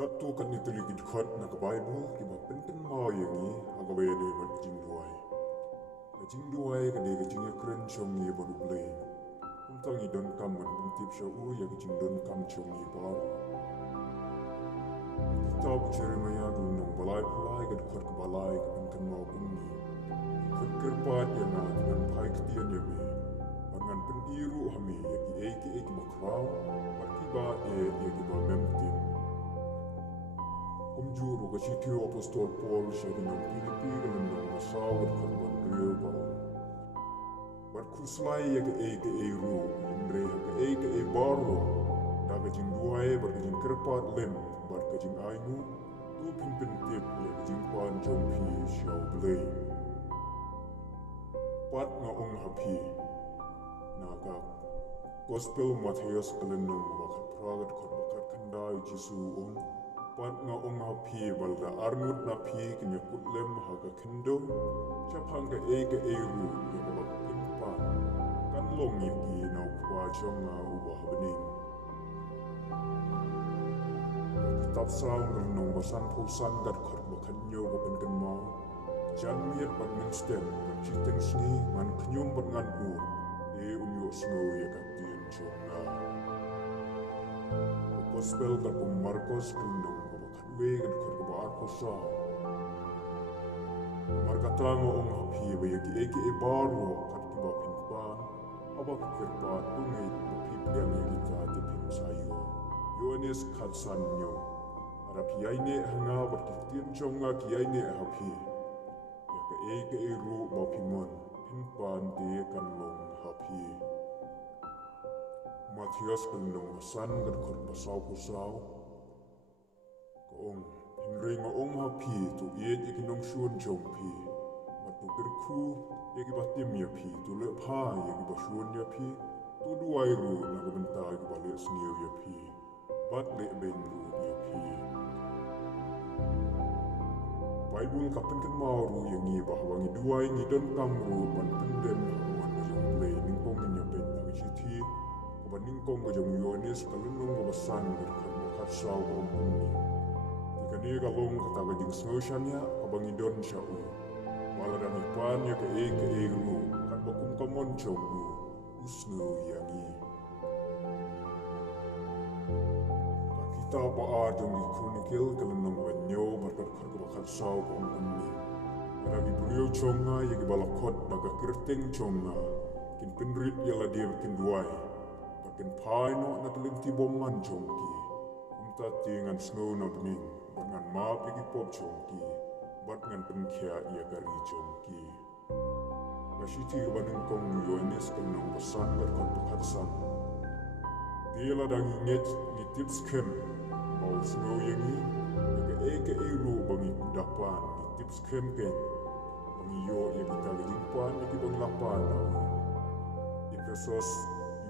Kat tu kan ituli ki khot na ka Bible ki ba penting mau yang ni agawe de mat Jingduwai. Ka Jingduwai ka de ka jinga kren chong ni ba Blei. Untang I don kam man tip sha u ya ka jing don kam chong ni ba. Kitab Jeremiah gu nong balai pulai ka khot ka balai ka penting mau kum ni. Khot kerpat ya na dengan pai ketian ya me. Dengan pendiru hami ya ki eki bakrau, ba ya ki ba memtim. Kumjuru ka sitio apostol Paul siya ng Pilipi ka ng masawad ka ng real ba. Bat kuslay ya ka ru, imre ka baro, da ka Jingduwai bat ka jing kerpat lem, bat ka jing aingu, tu pinpintip ya ka jing pan jong pi siya Blei. Pat nga ong hapi, na ka Gospel Matthias ka ng bakat pragat ka bakat kanday Jisu ong, pat nga ong hapi balda arngut na pi kanya kutlem haga kendo chapang ka ru ya ka bakimpa kan long yaki na ukwa chong nga uba habening kitab saung renong basan pulsan gat khat bakanyo ka penken mau jan miet bat min stem bat chiteng sngi man knyum bat ngan u unyo sngo ya ka tien chong nga Gospel kat Marcos renong Wegan kod ka baar ko sa. Markatang o ang hapi ba yagi eki baro kat ki ba pinpan, aba kirpa tungay mapipiyang yagi ta di pinsayo. Yonis kat sanyo. Arap yay ne hanga bat kiftiyan chong nga ki yay ne hapi. Yaka eki ru ba pingon, pinpan di kan long hapi. Matthias kan nong basan kat kod basaw ko saw. Ong hinrei nga ong hapi tu iet iki nong shuan jong pi matu kerku iki batim ya pi tu le pha iki ba shuan ya pi tu duai ru na ga benta iki ba le sngew ya pi bat le ben ru ya pi Bible kapen kan mau ru yang ni ba wangi duai ni don kam ru ban pendem man ga jong Blei ning pong nya ben na ga chiti ko ban ning kong ga jong Yohanes kalunung ga basan ga kan saw ga ong ni kalong kata jing sngew abangi don siya u. Wala dan ipan ya ke ru kan bakum kamon chong u usngew yangi. Kita pa adong di kronikil kalenong banyo barkat khat bakat saw ko ang ni. Maragi buriyo chong nga ya balakot daga kirteng chong nga kin pinrit ya la dia kin duai. Bakin pai no na kelinti boman chong ki. Kumta tingan sngew na bening. Ngan maap iki pop chongki, bat ngan penkia ia gari chongki. Masiti banung kong Yohanes kenong basan berkot bekatsan. Dia ladang inget ni tips kem, bau sngew yangi, yaga ru bangi dapan ni tips kem ken. Bangi yo ya kita gajimpan yaki bang lapan na. Efesos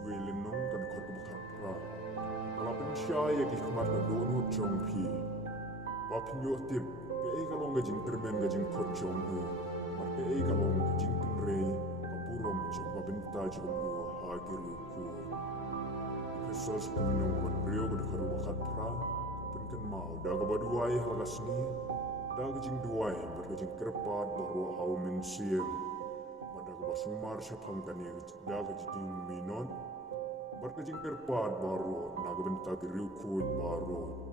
iwe lenong kan kot bekat pra. Kalapan siya yaki kemat na doonut chongki. Bapinyo tip, kaya kalong gajing termen gajing kot chong u, mar kaya kalong gajing penre, kaburom chong babenta chong u hagiru ku. Efesos kunong wan brio gudkaru wakat pra, penken mau daga baduai halagas ni, daga Jingduwai bergajing kerpat baru hau mensiem, badaga basumar syapang kani daga jing minon, bergajing kerpat baru naga benta giriu ku baru.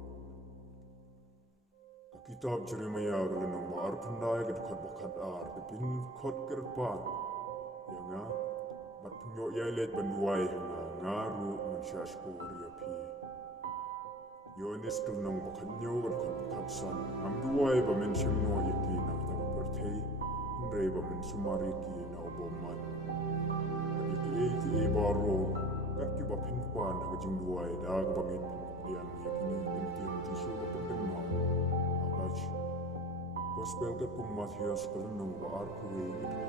Kitab Jeremiah kalenong maar pandai kat khot bakat ar tepin khot kerpat yang nga bat punyo yailet banduai nga ngaru ngan syashko ria pi Yohanes kalenong bakanyo kat khot bakat san ngam duai ba men syamno yaki na ta perthei hinrei ba men sumari ki na oboman iki baro kat ki ba pinpan na Jingduwai da ga bangit dian yakini pentin Jisu ba pendenmo Gospel kat Matthias kalenong baar kuwe gitu.